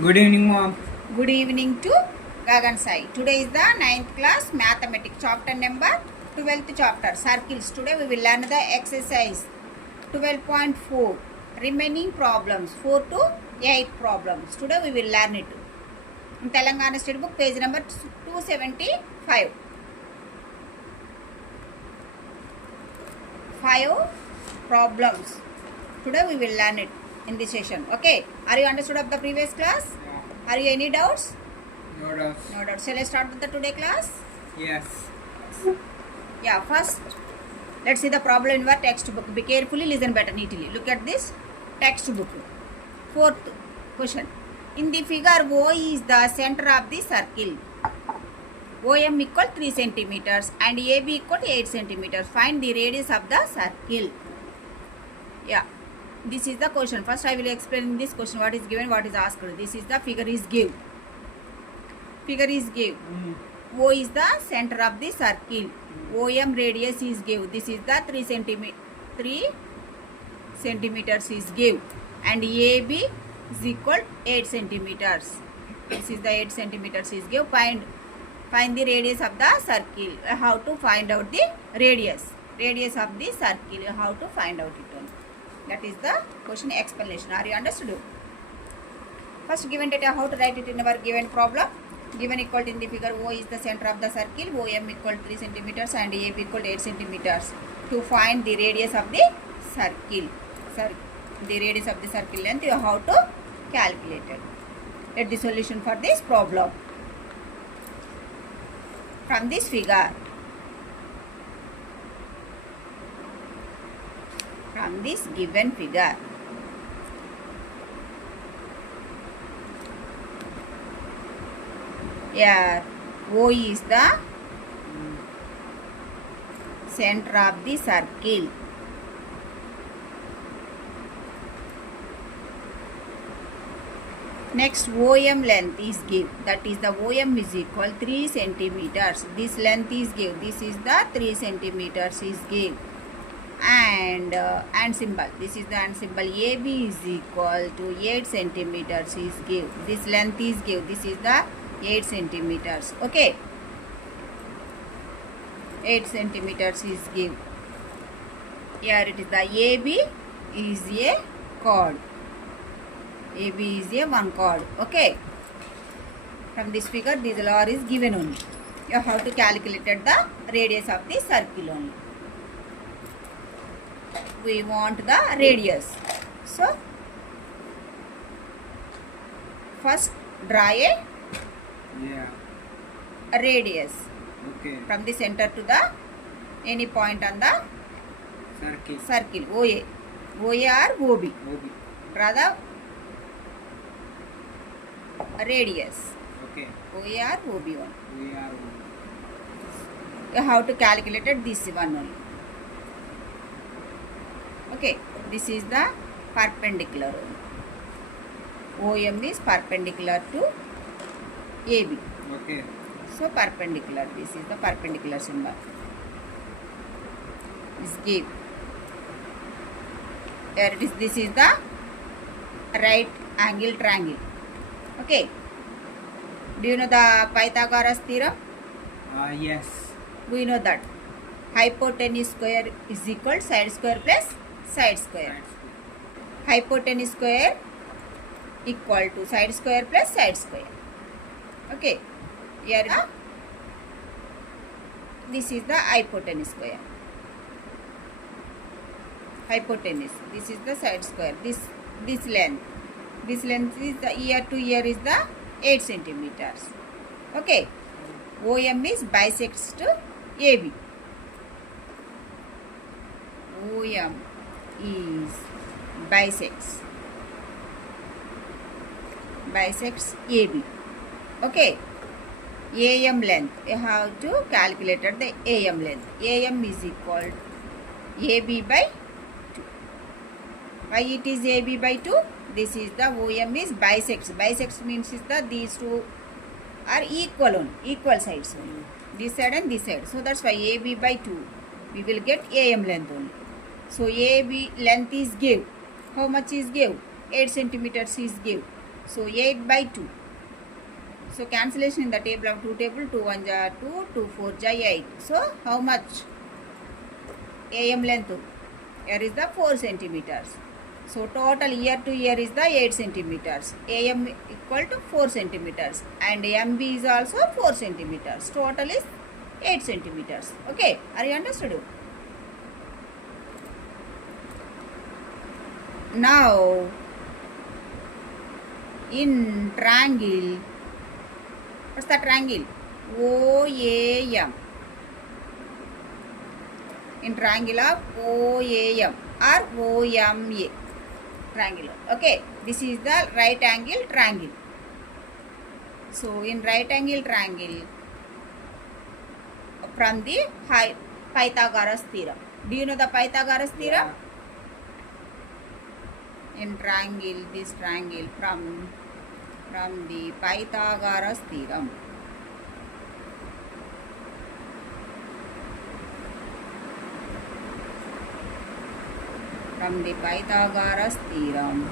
Good evening, mom. Good evening to Gagan Sai. Today is the 9th class mathematics chapter number 12th chapter circles. Today we will learn the exercise 12.4 remaining problems 4 to 8 problems. Today we will learn it. In Telangana State Book page number 275. 5 problems. Today we will learn it in this session. Okay. Are you understood of the previous class? Yeah. Are you any doubts? No doubts. No doubt. Shall I start with the today class? Yes. Yeah, first let's see the problem in our textbook. Be carefully, listen better neatly. Look at this textbook. Fourth question. In the figure, O is the center of the circle. OM equal 3 centimeters and AB equal 8 centimeters. Find the radius of the circle. Yeah. This is the question. First I will explain this question. What is given, what is asked. This is the figure is give. Figure is give. O is the center of the circle. OM radius is give. This is the 3 centimeters is give. And AB is equal 8 centimeters. This is the 8 centimeters is give. Find the radius of the circle. How to find out the radius. Radius of the circle. How to find out it only. That is the question explanation. Are you understood? First given data, how to write it in our given problem. Given equal in the figure, O is the center of the circle, OM equal 3 centimeters and AB equal 8 centimeters. To find the radius of the circle. The radius of the circle length, you have to calculate it. Let the solution for this problem. From this figure. From this given figure. Here O is the center of the circle. Next OM length is give. That is the OM is equal 3 centimeters. This length is give. This is the 3 centimeters is give. And symbol. This is the and symbol. AB is equal to 8 centimeters is give. This length is give. This is the 8 centimeters. Okay. 8 centimeters is give. Here it is the AB is a chord. AB is a one chord. Okay. From this figure, this law is given only. You have to calculate the radius of the circle only. We want the radius. So, first draw a radius. Okay. From the center to the any point on the circle. OA. OA or OB. Draw the radius. Okay. OA or OB one. You have to calculate this one only. Okay, this is the perpendicular. OM is perpendicular to AB. Okay. So perpendicular. This is the perpendicular symbol. Is give. There it is. This is the right angle triangle. Okay. Do you know the Pythagoras theorem? Yes. We know that hypotenuse square is equal side square plus side square. Hypotenuse square equal to side square plus side square. Okay. Here this is the hypotenuse square. Hypotenuse. This is the side square. This length. This length is the ear to ear is the 8 centimeters. Okay. OM is bisects to AB. OM is bisects AB. Okay. AM length. You have to calculate the AM length. AM is equal AB by 2. Why it is AB by 2? This is the OM is bisects. Bisects means is the these two are equal sides only. This side and this side. So that's why AB by 2. We will get AM length only. So AB length is give. How much is give? 8 centimeters is give. So 8 by 2. So cancellation in the table of 2 table, 2 1 ja 2, 2 4 ja 8. So how much? AM length here is the 4 centimeters. So total year to year is the 8 centimeters. AM equal to 4 centimeters and MB is also 4 centimeters. Total is 8 centimeters. Okay, are you understood? Now in triangle, what's the triangle? OAM. In triangle of OAM or OMA triangle. Okay, this is the right angle triangle. So in right angle triangle, from the Pythagoras theorem. Do you know the Pythagoras theorem? Yeah. In triangle, this triangle from the Pythagoras theorem. From the Pythagoras theorem,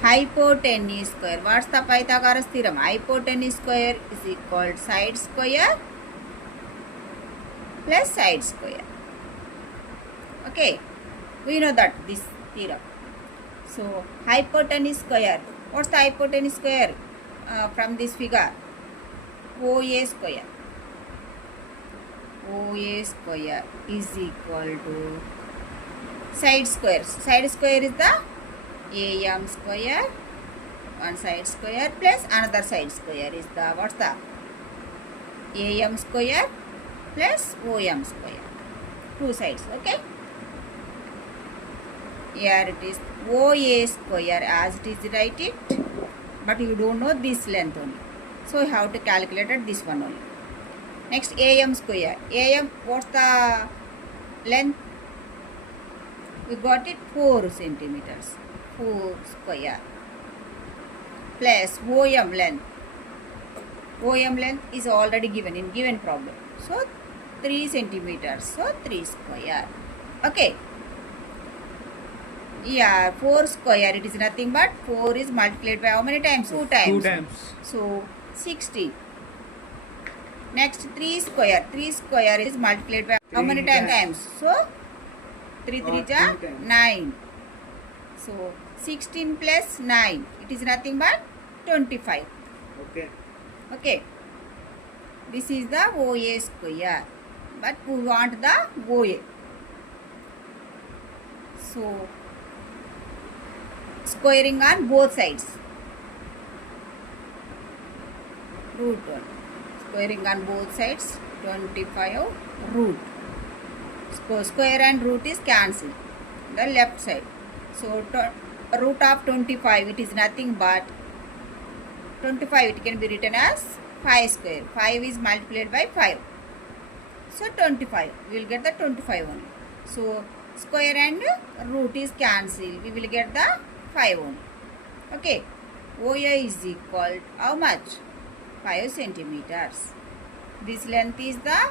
hypotenuse square. What's the Pythagoras theorem? Hypotenuse square is equal to side square plus side square. Okay, we know that this theorem. So hypotenuse square. What's the hypotenuse square? From this figure, OA square. OA square is equal to side square. Side square is the AM square. One side square plus another side square is the, what's the? AM square plus OM square. Two sides, okay? Here it is OA square as it is, write it. But you don't know this length only. So you have to calculate it this one only. Next AM square. AM, what's the length? We got it 4 centimeters. 4 square. Plus OM length. OM length is already given in given problem. So 3 centimeters. So 3 square. Okay. Yeah, 4 square, it is nothing but 4 is multiplied by how many times? 2 times. 2 times. So 60. Next 3 square. 3 square is multiplied by how many 3 times? So 3 3 2 ja times. 9. So 16 plus 9. It is nothing but 25. Okay. Okay. This is the OA square. But we want the OA. So squaring on both sides. Root 1. Squaring on both sides. 25 root. Square and root is cancelled. The left side. So root of 25, it is nothing but 25. It can be written as 5 square. 5 is multiplied by 5. So 25. We will get the 25 only. So square and root is cancelled. We will get the 5 only. Okay. OA is equal to how much? 5 centimeters. This length is the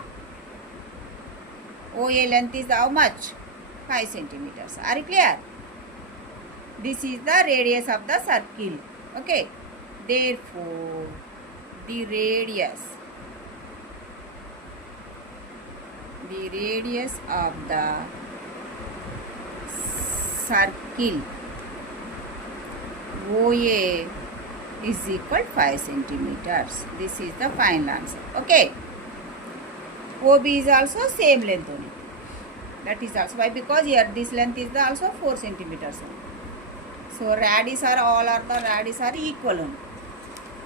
OA length is how much? 5 centimeters. Are you clear? This is the radius of the circle. Okay. Therefore, the radius of the circle OA is equal to 5 centimeters. This is the final answer. Okay. OB is also same length only. That is also why, because here this length is the also 4 centimeters only. So radius are all are the radius are equal only.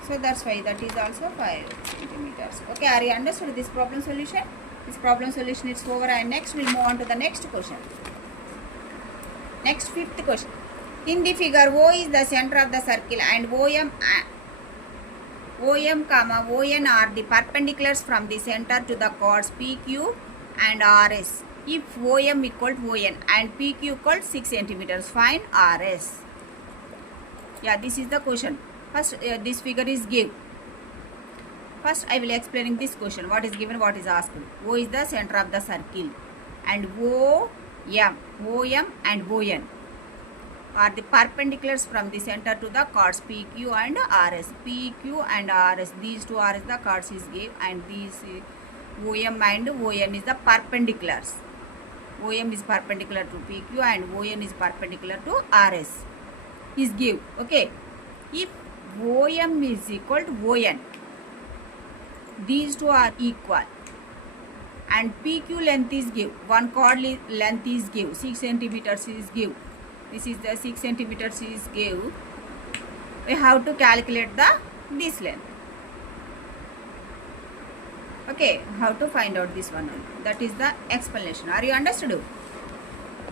So that's why that is also 5 centimeters. Okay, are you understood this problem solution? This problem solution is over, and next we'll move on to the next question. Next, fifth question. In the figure, O is the center of the circle and OM, ON are the perpendiculars from the center to the chords PQ and RS. If OM equal to ON and PQ equal to 6 centimeters, find RS. Yeah, this is the question. First, this figure is given. First, I will explain this question. What is given, what is asked. O is the center of the circle and OM and ON. are the perpendiculars from the center to the chords PQ and RS. PQ and RS, these two are the chords is given, and these OM and ON is the perpendiculars. OM is perpendicular to PQ and ON is perpendicular to RS is give. Okay, if OM is equal to ON, these two are equal, and PQ length is give, one chord length is give, 6 centimeters is give. This is the 6 centimeters is give. We have to calculate this length. Okay, how to find out this one? That is the explanation. Are you understood?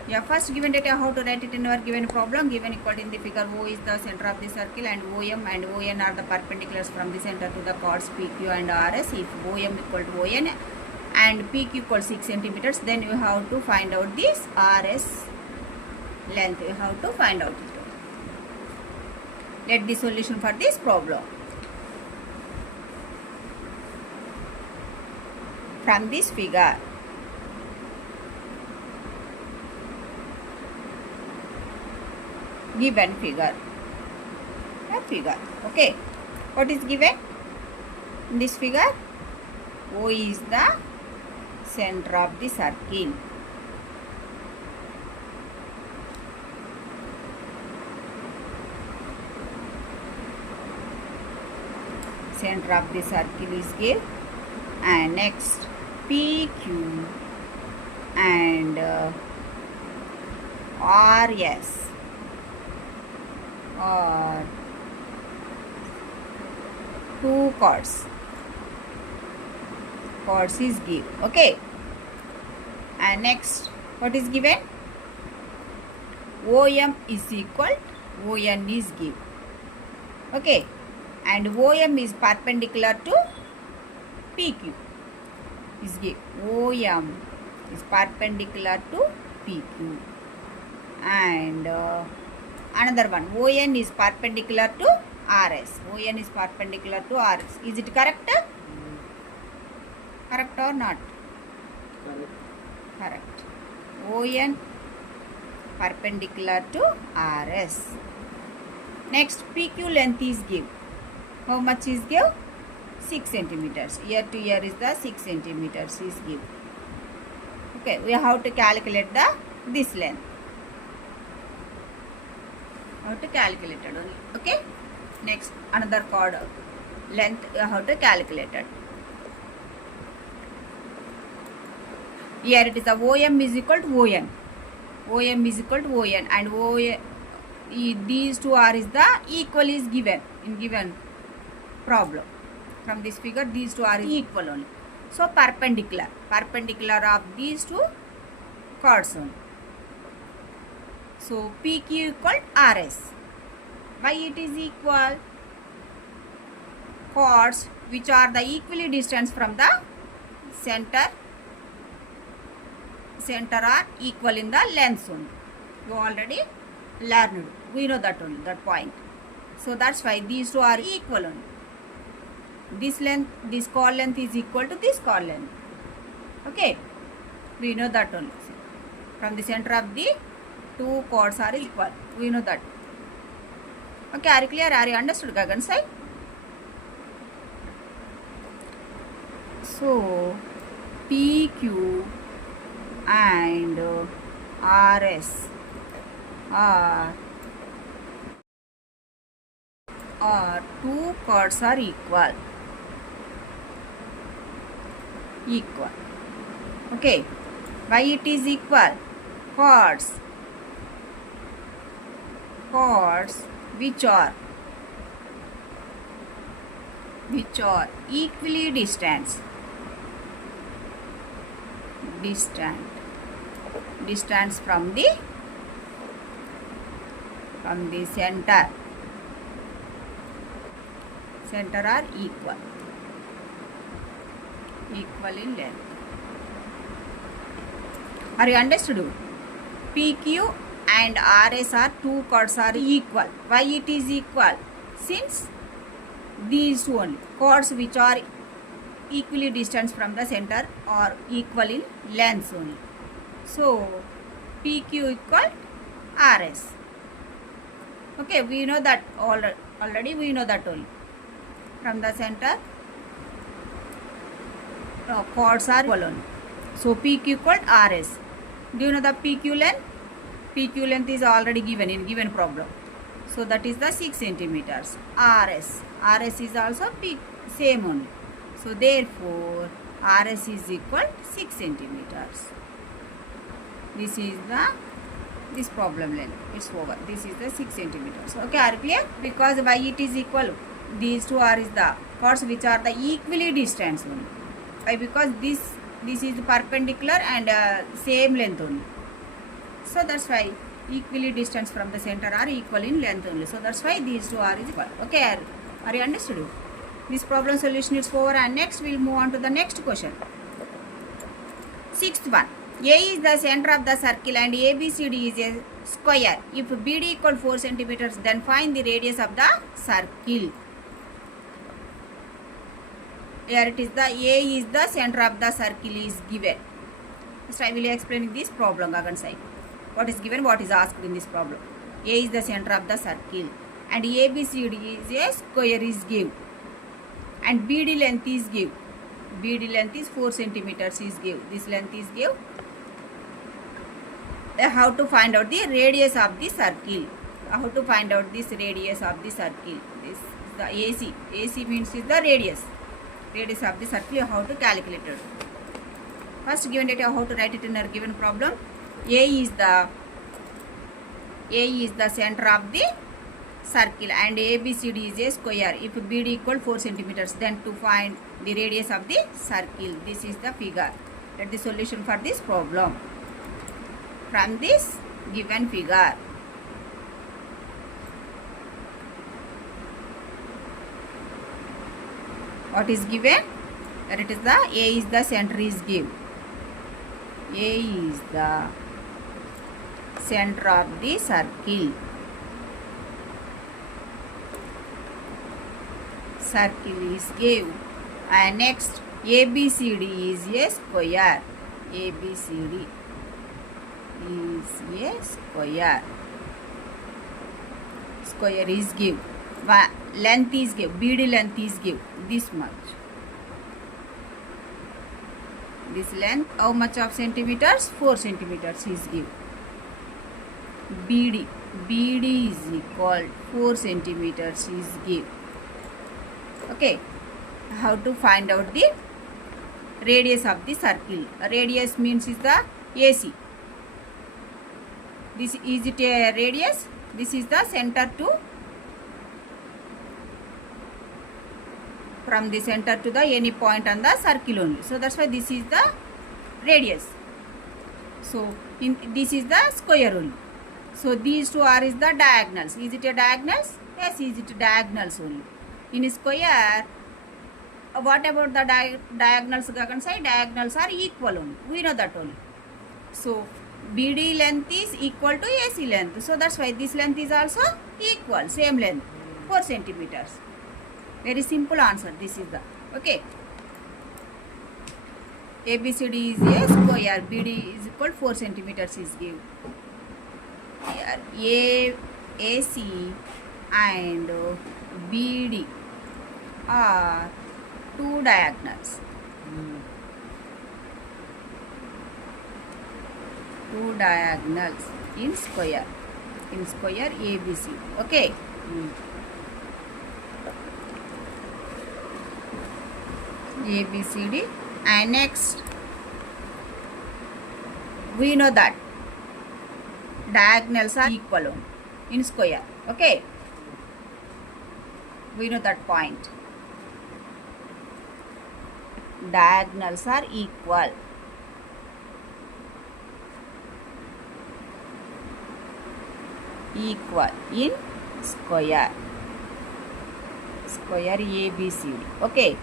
Yeah, first given data, how to write it in our given problem. Given equal in the figure, O is the center of the circle and OM and ON are the perpendiculars from the center to the chords PQ and RS. If OM equal to ON and PQ equal 6 centimeters, then you have to find out this RS length. You have to find out it. Let the solution for this problem. From this figure, given figure, okay, what is given in this figure? O is the center of the circle. Center of the circle is given, and next PQ and RS are two chords is given. Okay, and next what is given? OM is equal to ON is given. Okay, and OM is perpendicular to PQ is given. OM is perpendicular to PQ, and another one, ON is perpendicular to RS. ON is perpendicular to RS. Is it correct? Correct or not? Correct. ON perpendicular to RS. Next, PQ length is given. How much is given? 6 centimeters. Here to here is the 6 centimeters is given. Okay, we have to calculate this length. How to calculate it only. Okay, next another chord length how to calculate it. Here it is the OM is equal to ON. OM is equal to ON, and ON, these two are is the equal is given in given problem. From this figure, these two are equal only. So perpendicular of these two chords only. So PQ equal RS. Why it is equal? Chords which are the equally distance from the center are equal in the length only. You already learned. We know that only, that point. So that's why these two are equal only. This length, this chord length is equal to this chord length. Okay, we know that only. From the center of the two chords are equal. We know that. Okay, are you clear? Are you understood, Gagan Sai? So PQ and RS are two chords are equal. Okay, why it is equal? Chords which are equally distant from the center are equal in length. Are you understood? PQ and RS are two chords are equal. Why it is equal? Since these two only chords which are equally distant from the center are equal in length only. So PQ equal RS. Okay, we know that already we know that only. From the center, chords are equal only. So PQ equal RS. Do you know the PQ length? PQ length is already given in given problem. So that is the 6 centimeters. RS is also same only. So therefore RS is equal 6 centimeters. This is this problem length. It's over. This is the 6 centimeters. Okay, are you clear? Because why it is equal? These two are the chords which are the equally distant only. Why? Because this is perpendicular and same length only. So that's why equally distance from the center are equal in length only. So that's why these two are equal. Okay, are you understood? This problem solution is over, and next we'll move on to the next question. Sixth one. A is the center of the circle and ABCD is a square. If BD equal 4 centimeters, then find the radius of the circle. Here it is the A is the center of the circle is given. First I will explain this problem. What is given, what is asked in this problem. A is the center of the circle and ABCD is a square is given. And BD length is given. BD length is 4 centimeters is given. This length is given. How to find out the radius of the circle. How to find out this radius of the circle. This is the AC. AC means is the radius. Radius of the circle. How to calculate it. First given data, how to write it in our given problem. A is the center of the circle and ABCD is a square. If BD equal 4 centimeters, then to find the radius of the circle. This is the figure. That is the solution for this problem. From this given figure. What is given? That it is the A is the center is given. A is the center of the circle. Circle is given. And next ABCD is a square. ABCD is a square. Square is given. Length is given. BD length is given. This much. This length, how much of centimeters? 4 centimeters is given. BD is equal 4 centimeters is given. Okay. How to find out the radius of the circle? Radius means is the AC. This is it a radius? This is the center to, from the center to the any point on the circle only. So that's why this is the radius. So this is the square only. So these two are is the diagonals. Is it a diagonals? Yes, is it diagonals only. In square, what about the diagonals? Diagonals are equal only. We know that only. So BD length is equal to AC length. So that's why this length is also equal. Same length. 4 centimeters. Very simple answer. This is the. Okay. ABCD is a square. BD is equal 4 centimeters is given. Here AC and BD are two diagonals. Two diagonals in square. In square ABC. Okay. ABCD. And next we know that diagonals are equal in square. Okay. We know that point. Diagonals are equal. Equal in square. Square ABCD. Okay.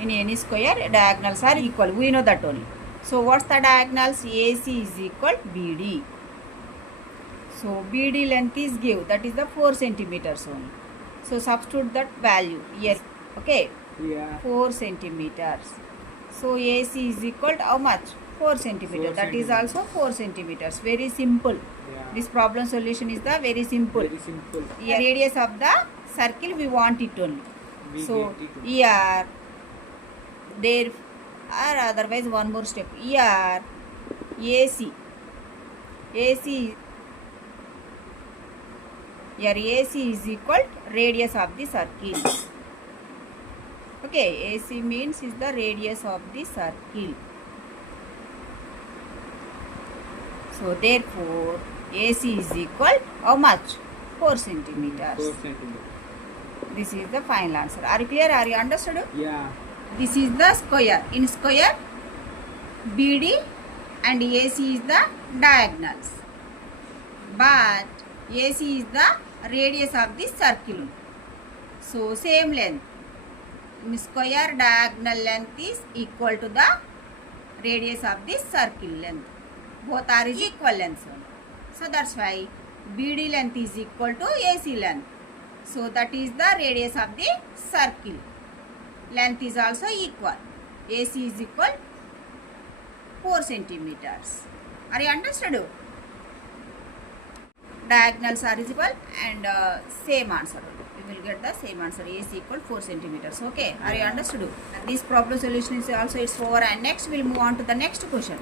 In any square, diagonals are equal. We know that only. So what's the diagonals? AC is equal BD. So BD length is given. That is the 4 centimeters only. So substitute that value. Yes. Okay. Yeah. 4 centimeters. So AC is equal to how much? 4 centimeters. That is also 4 centimeters. Very simple. Yeah. This problem solution is the very simple. Very simple. Here radius of the circle we want it only. We So get it. here there or otherwise one more step. Here AC here AC is equal to radius of the circle. Okay, AC means is the radius of the circle. So therefore AC is equal to how much? 4 centimeters. 4 centimeters. This is the final answer. Are you clear? Are you understood? Yeah. This is the square. In square, BD and AC is the diagonals. But AC is the radius of the circle. So same length. In square, diagonal length is equal to the radius of the circle length. Both are equal lengths. So that's why BD length is equal to AC length. So that is the radius of the circle. Length is also equal. AC is equal 4 centimeters. Are you understood? Diagonals are equal and same answer. We will get the same answer. AC equal 4 centimeters. Okay. Are you understood? This problem solution is also it's over, and next we'll move on to the next question.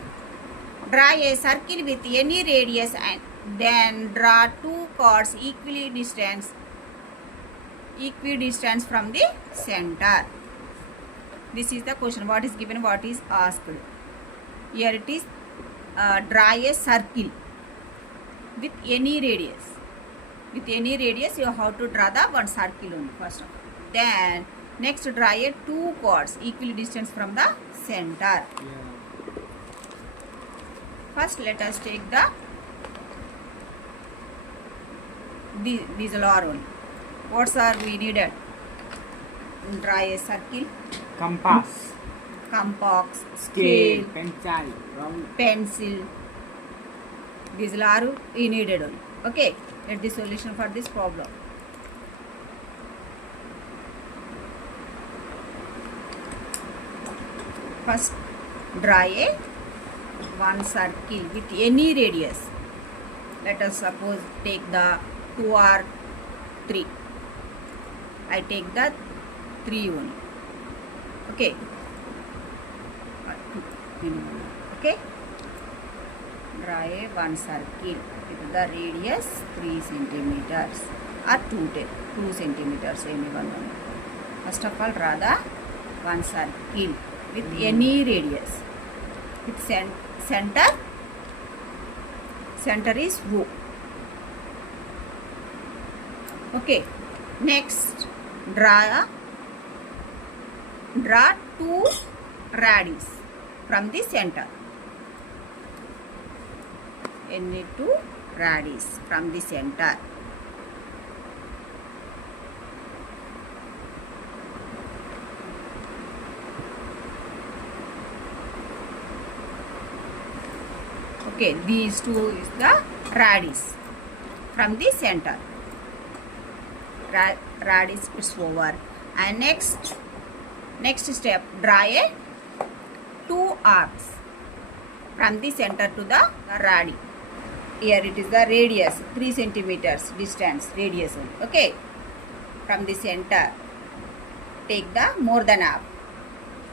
Draw a circle with any radius and then draw two chords equidistant from the center. This is the question. What is given, what is asked. Here it is draw a circle with any radius. With any radius you have to draw the one circle only first of all. Then next draw a two chords equidistant from the center. Yeah. First let us take these are one. What are we needed? Draw a circle. Compass. Compass, Scale. scale, Round. pencil. These are we needed only. Okay, let the solution for this problem. First, draw a one circle with any radius. Let us suppose take the 2 or 3. I take the 3 only. Okay. Okay. Draw a one circle with the radius 3 centimeters or 2 centimeters. Anyone. First of all, draw the one circle with any radius. With center is O. Okay. Next, draw 2 radius from the center. Any 2 radius from the center. Okay, these 2 is the radius from the center. Radius is over. And next step, draw a 2 arcs from the center to the radii. Here it is the radius 3 centimeters distance radius. Okay, from the center take the more than half.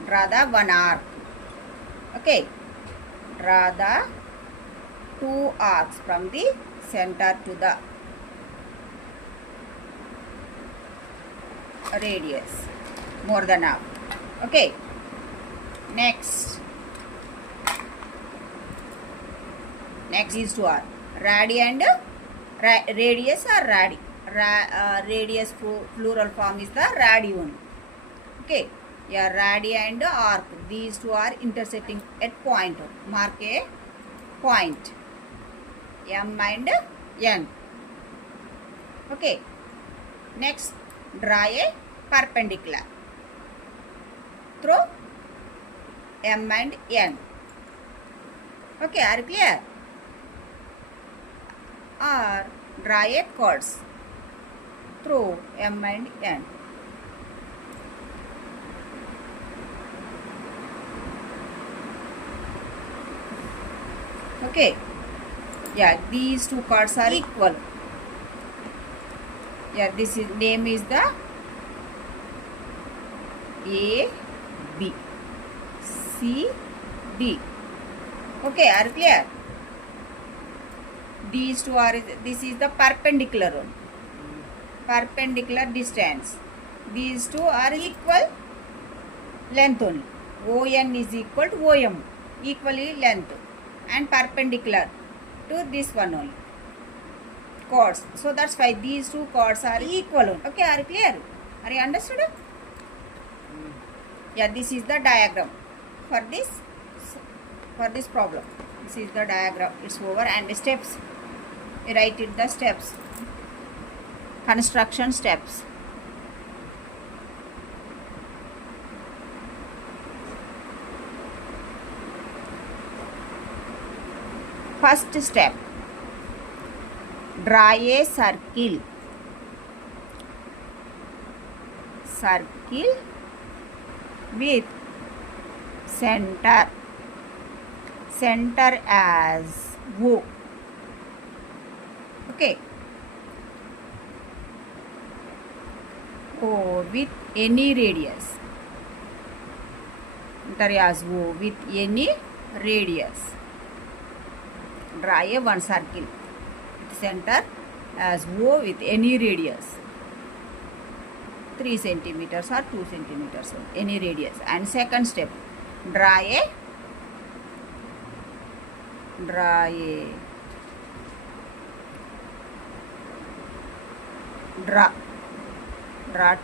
Draw the 1 arc. Okay, draw the 2 arcs from the center to the radius more than half. Okay, next these 2 are radii and radius or radii. Radius plural form is the radii one. Okay, yeah, radii and arc, these 2 are intersecting at point. Mark a point, M and N. Okay, next draw a perpendicular through M and N. Okay, are you clear? Or draw a chords through M and N. Okay, Yeah, these two chords are equal. Yeah, this is name is the A, B, C, D. Okay, are clear? These two are, this is the perpendicular one. Perpendicular distance. These two are equal length only. ON is equal to OM. Equally length and perpendicular to this one only. Chords. So that's why these two chords are equal. Okay, are you clear? Are you understood? Yeah, this is the diagram for this problem. This is the diagram. It's over and the steps. You write it the steps. Construction steps. First step. Draw a circle. Circle with center as O. Okay. O with any radius. Center as O with any radius. Draw a one circle. Center as O with any radius. 3 centimeters or 2 centimeters, any radius. And second step, draw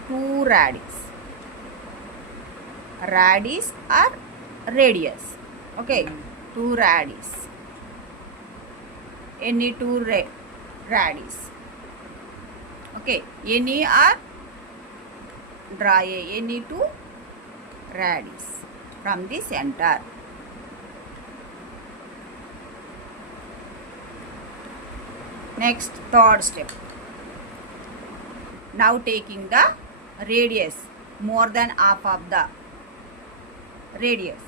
two radius or radius. Okay, two radius. Any two radius. Okay, any or draw any two radius from the center. Next, third step. Now taking the radius more than half of the radius.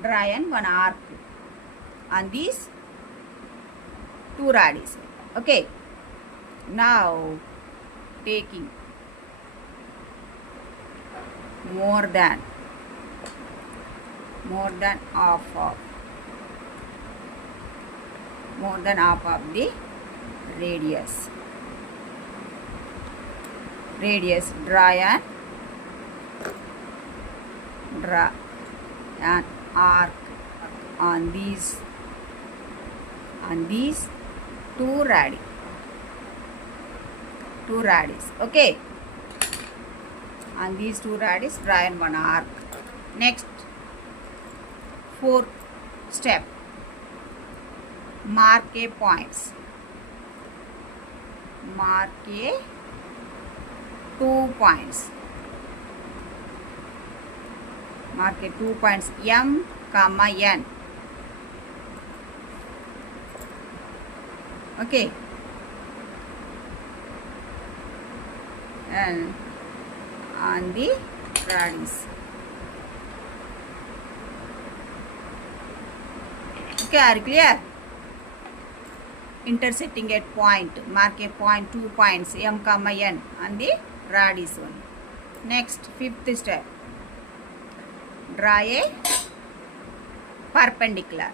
Draw one arc on these two radius. Okay. Now taking more than half of the radius. Draw an arc on these two radius. Okay. On these two radius, draw one arc. Next, fourth step. Mark a points. Mark a 2 points. Mark a 2 points M, N. Okay. And on the radius. Okay, are you clear? Intersecting at point, mark a point, 2 points M, N on the radius one. Next, fifth step. Draw a perpendicular.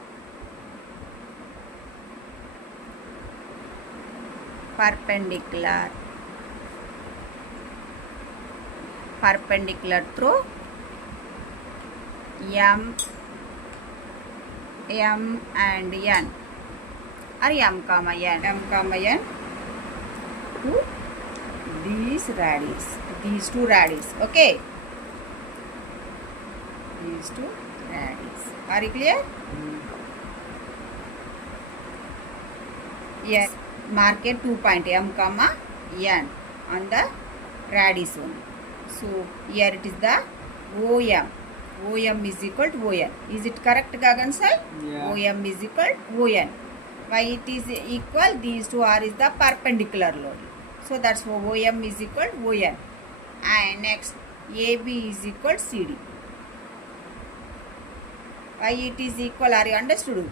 Perpendicular through M and N or M, N to these two radius. Okay, these two radius. Are you clear? Yes. Mark a 2 point M, N on the radius one. So here it is the OM. OM is equal to ON. Is it correct, Gagan sir? Yeah. OM is equal to ON. Why it is equal? These two are is the perpendicular load. So that's why OM is equal to ON. And next, AB is equal to CD. Why it is equal? Are you understood?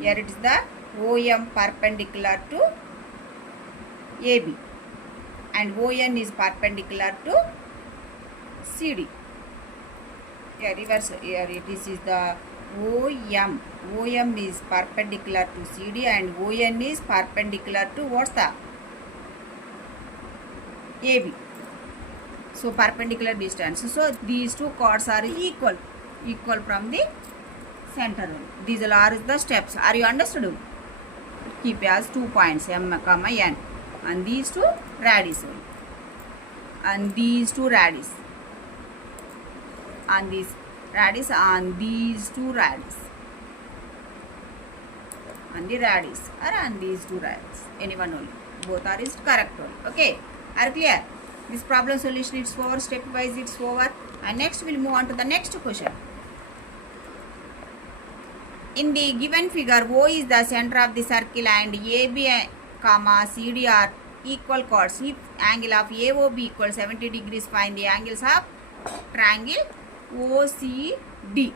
Here it is the OM perpendicular to AB and ON is perpendicular to CD. Yeah, reverse here. This is the OM. OM is perpendicular to CD and ON is perpendicular to what's the AB. So perpendicular distance. So these two chords are equal from the center. These are the steps. Are you understood? Keep as 2 points M, N, and these two radius, and these two radius, and this radius, and these two radius, and the radius, and these two radius. Anyone only. Both are is correct only. Okay. Are clear? This problem solution is over. Step wise it's over. And next we'll move on to the next question. In the given figure, O is the center of the circle and AB, CD are equal chords. If angle of AOB equals 70 degrees, find the angles of triangle OCD.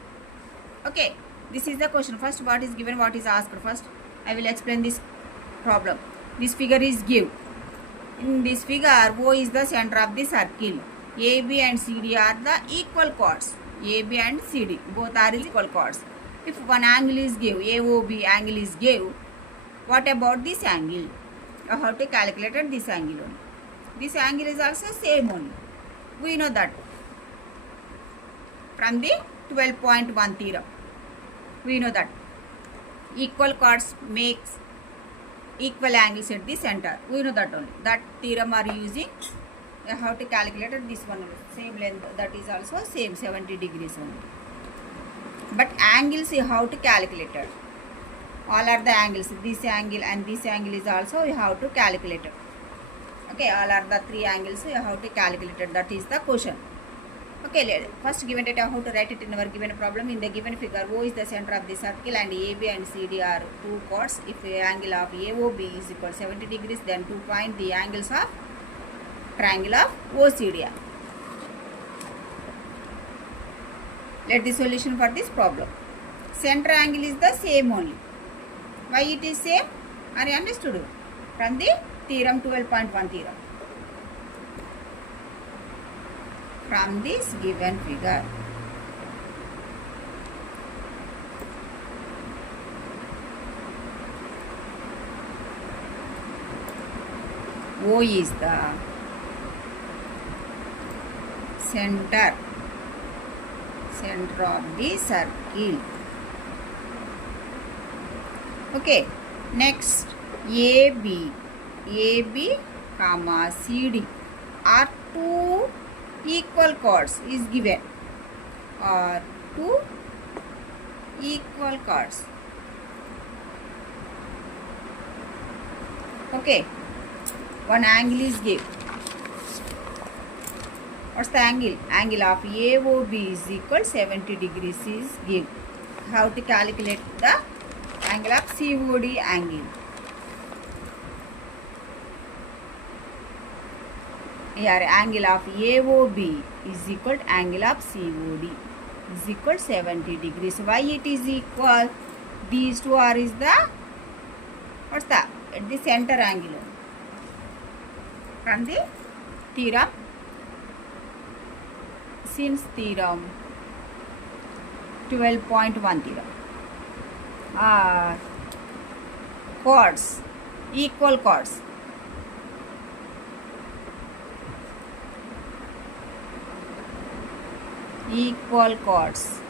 Okay, this is the question. First, what is given, what is asked. First, I will explain this problem. This figure is given. In this figure, O is the center of the circle. AB and CD are the equal chords. AB and CD, both are equal chords. If one angle is given, AOB angle is given, what about this angle? You have to calculate this angle only. This angle is also same only. We know that from the 12.1 theorem. We know that equal chords makes equal angles at the center. We know that only. That theorem are using. You have to calculate this one. Same length. That is also same 70 degrees only. But angles you have to calculate it. All are the angles. This angle and this angle is also you have to calculate it. Okay, all are the three angles you have to calculate it. That is the question. Okay, first given data how to write it in our given problem. In the given figure, O is the center of the circle and AB and CD are two chords. If the angle of AOB is equal to 70 degrees, then to find the angles of triangle of OCD. Let the solution for this problem. Center angle is the same only. Why it is same? Are you understood? From the theorem 12.1 theorem. From this given figure. O is the center of the circle. Okay, next AB, comma CD are two equal chords is given, or two equal chords. Okay, one angle is given. What's the angle? Angle of AOB is equal 70 degrees is given. How to calculate the angle of COD angle? Here angle of AOB is equal to angle of COD is equal to 70 degrees. Why it is equal? These two are is the what's the at the center angle from the theorem. Since theorem 12.1 theorem chords, equal chords. Equal chords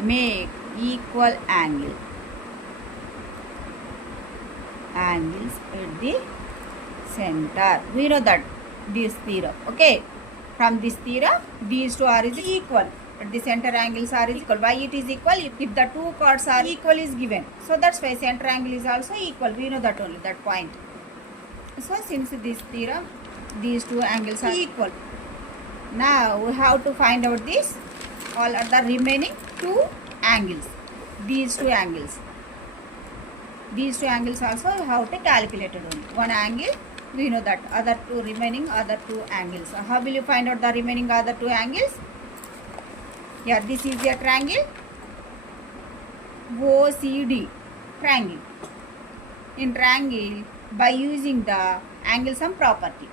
make equal angles at the center. We know that this theorem. Okay. From this theorem, these two are is equal. At the center angles are equal. Why it is equal? If the two chords are equal is given. So that's why center angle is also equal. We know that only, that point. So since this theorem, these two angles are equal. Now we have to find out this. All are the remaining two angles. These two angles. These two angles also we have to calculate it only. One angle. We know that other two remaining other two angles. So how will you find out the remaining other two angles? Yeah, this is a triangle OCD. triangle. In triangle, by using the angle sum property.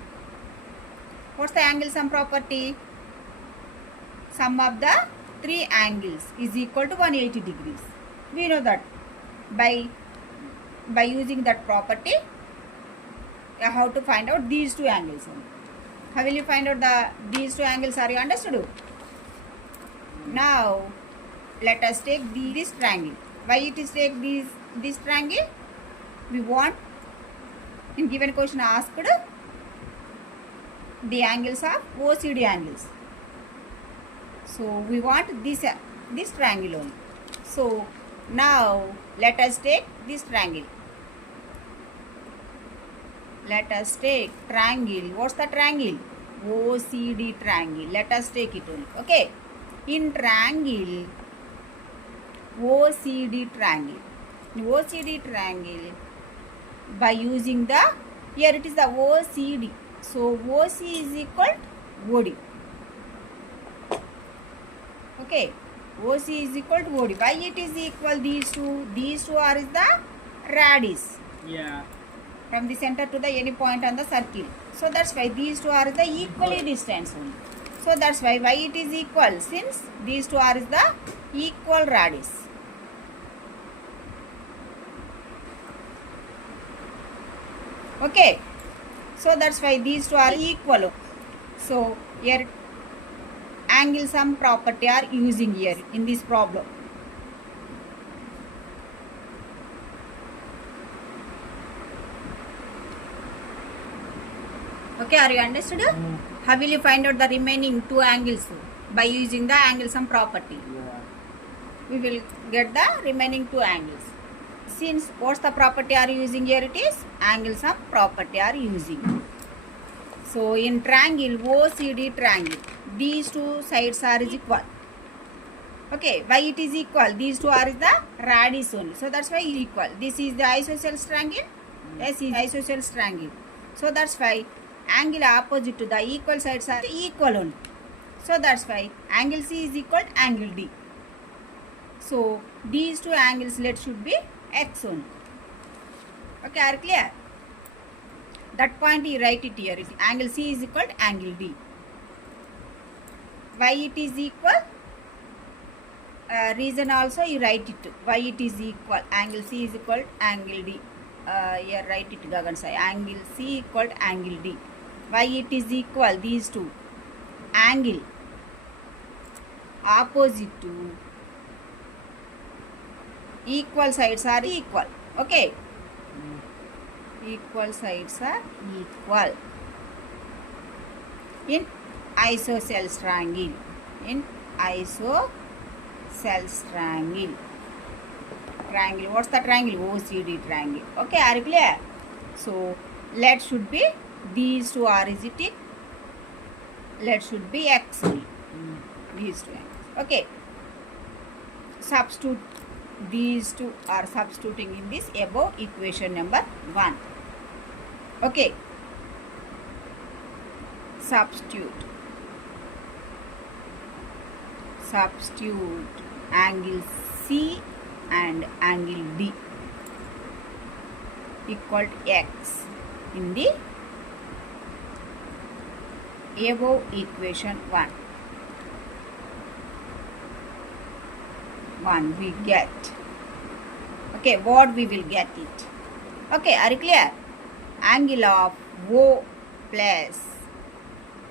What's the angle sum property? Sum of the three angles is equal to 180 degrees. We know that by using that property, how to find out these two angles. How will you find out these two angles? Are you understood? Now let us take this triangle. Why it is take this triangle? We want, in given question asked, the angles of OCD angles. So we want this triangle only. So now let us take this triangle. Let us take triangle. What's the triangle? OCD triangle. Let us take it only. Okay. In triangle, OCD triangle. In OCD triangle, by using here it is the OCD. So OC is equal to OD. Okay. OC is equal to OD. Why it is equal these two? These two are the radius. Yeah. From the center to the any point on the circle. So that's why these two are the equally distance only. So that's why it is equal, since these two are the equal radius. Okay. So that's why these two are equal. So here angle sum property are using here in this problem. Okay, are you understood? How will you find out the remaining two angles? By using the angle sum property. Yeah. We will get the remaining two angles. Since what's the property are using here? It is angle sum property are using. So in triangle, OCD triangle, these two sides are equal. Okay, why it is equal? These two are the radius only. So that's why equal. This is the isosceles triangle. Yes, is isosceles triangle. So that's why angle opposite to the equal sides are equal only. So that's why angle C is equal to angle D. So these two angles let should be X only. Okay, are clear? That point you write it here. Angle C is equal to angle D. Why it is equal? Reason also you write it. Why it is equal? Angle C is equal to angle D. Here write it Gagan sai. Angle C equal to angle D. Why it is equal? These two angle opposite to equal sides are equal. Okay. Equal sides are equal in isosceles triangle. In isosceles triangle. Triangle. What's the triangle? OCD triangle. Okay, are you clear? So let should be these two are it. Let should be X only. These two angles. Okay. Substitute. These two are substituting in this above equation number 1. Okay. Substitute angle C and angle D equal to X in the above equation 1. We get. Okay, what we will get it? Okay, are you clear? Angle of O plus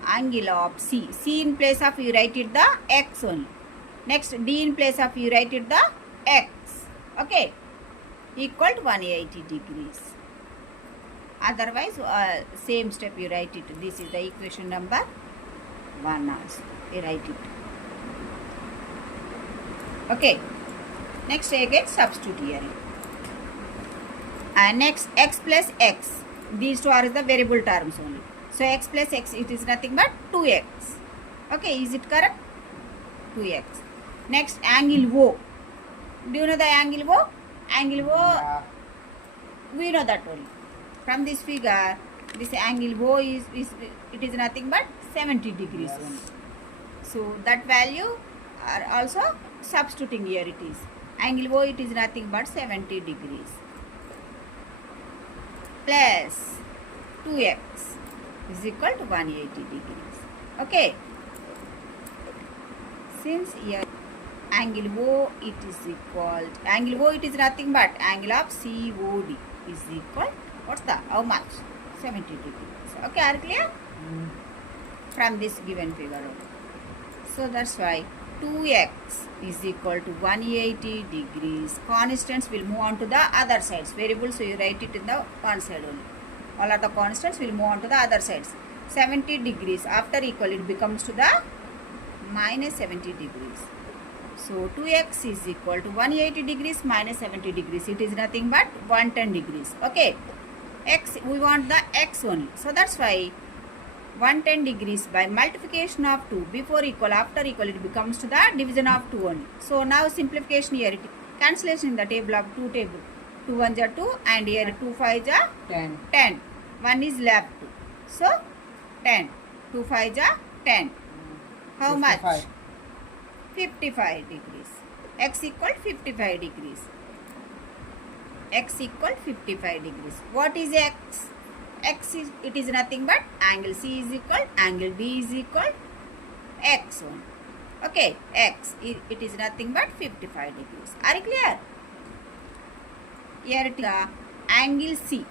angle of C. C in place of you write it the X only. Next D in place of you write it the X. Okay, equal to 180 degrees. Otherwise, same step you write it. This is the equation number 1 also. You write it. Okay. Next again substitute here. And next X plus X. These two are the variable terms only. So X plus X, it is nothing but 2X. Okay, is it correct? 2X. Next angle O. Do you know the angle O? Angle O, Yeah. we know that only. From this figure, this angle O is nothing but 70 degrees Yes. only. So that value are also substituting here it is. Angle O, it is nothing but 70 degrees. Plus 2x is equal to 180 degrees. Okay. Since here angle O it is equal to, angle O it is nothing but angle of COD is equal, what's the, how much? 70 degrees. Okay, are clear? From this given figure. So that's why 2x is equal to 180 degrees. Constants will move on to the other sides. Variables, so you write it in the one side only. All of the constants will move on to the other sides. 70 degrees after equal, it becomes to the minus 70 degrees. So 2x is equal to 180 degrees minus 70 degrees. It is nothing but 110 degrees. Okay. X, we want the x only. So that's why 110 degrees by multiplication of 2 before equal, after equal, it becomes to the division of 2 only. So now simplification here, cancellation in the table of 2 table. 2 1 are 2 and here 2 5 are 10. 1 is left. So 10. 2 5 are 10. How 55. much? 55 degrees. X equal 55 degrees. X equal 55 degrees. What is x? X is, it is nothing but angle C is equal, angle D is equal, x one. Okay, x, it is nothing but 55 degrees. Are you clear? Here it is the angle C.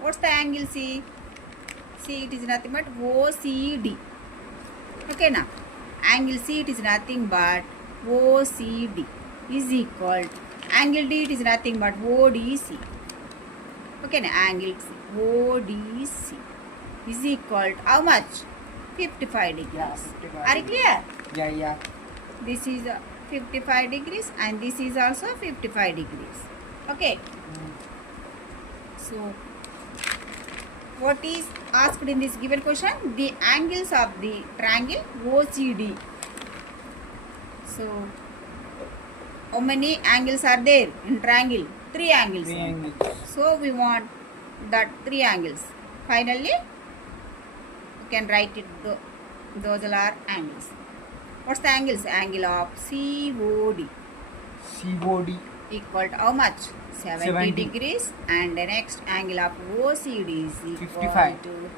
What's the angle C? C, it is nothing but OCD. Okay, now angle C, it is nothing but OCD is equal to angle D, it is nothing but ODC. Okay, now angle ODC is equal to how much? 55 degrees. Yeah, 55 Are you clear? Yeah. This is 55 degrees and this is also 55 degrees. Okay. So, what is asked in this given question? The angles of the triangle OCD. So, how many angles are there in triangle? 3 angles. 3 angles. So we want that 3 angles. Finally, you can write it. Those are angles. What's the angles? Angle of COD. COD. Equal to how much? 70 degrees. And the next angle of OCD is equal 55. to,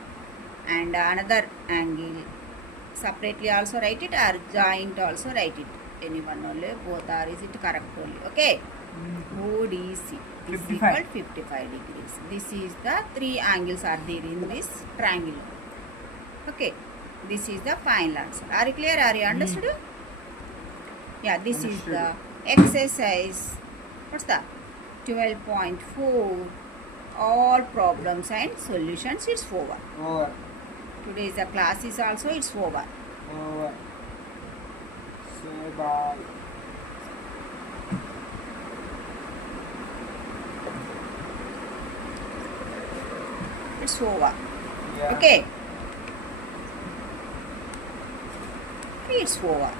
and another angle separately also write it, or joint also write it. Anyone only, both are, is it correct only? Okay. ODC is 55. equal 55 degrees. This is the 3 angles are there in this triangle. Okay. This is the final answer. Are you clear? Are you understood? Yeah, this is the exercise. What's that? 12.4. All problems and solutions. It's over. Over. Today's the class is also it's over. Over. Say bye. It's over. Yeah. Okay. It's over.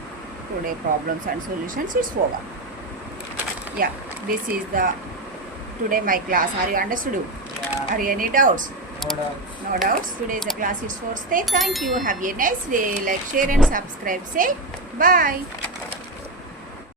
Today problems and solutions it's over. Yeah, this is the today my class. Are you understood? Yeah. Are you any doubts? No doubt. No doubts. Today's the class is for stay. Thank you. Have a nice day. Like, share and subscribe. Say bye.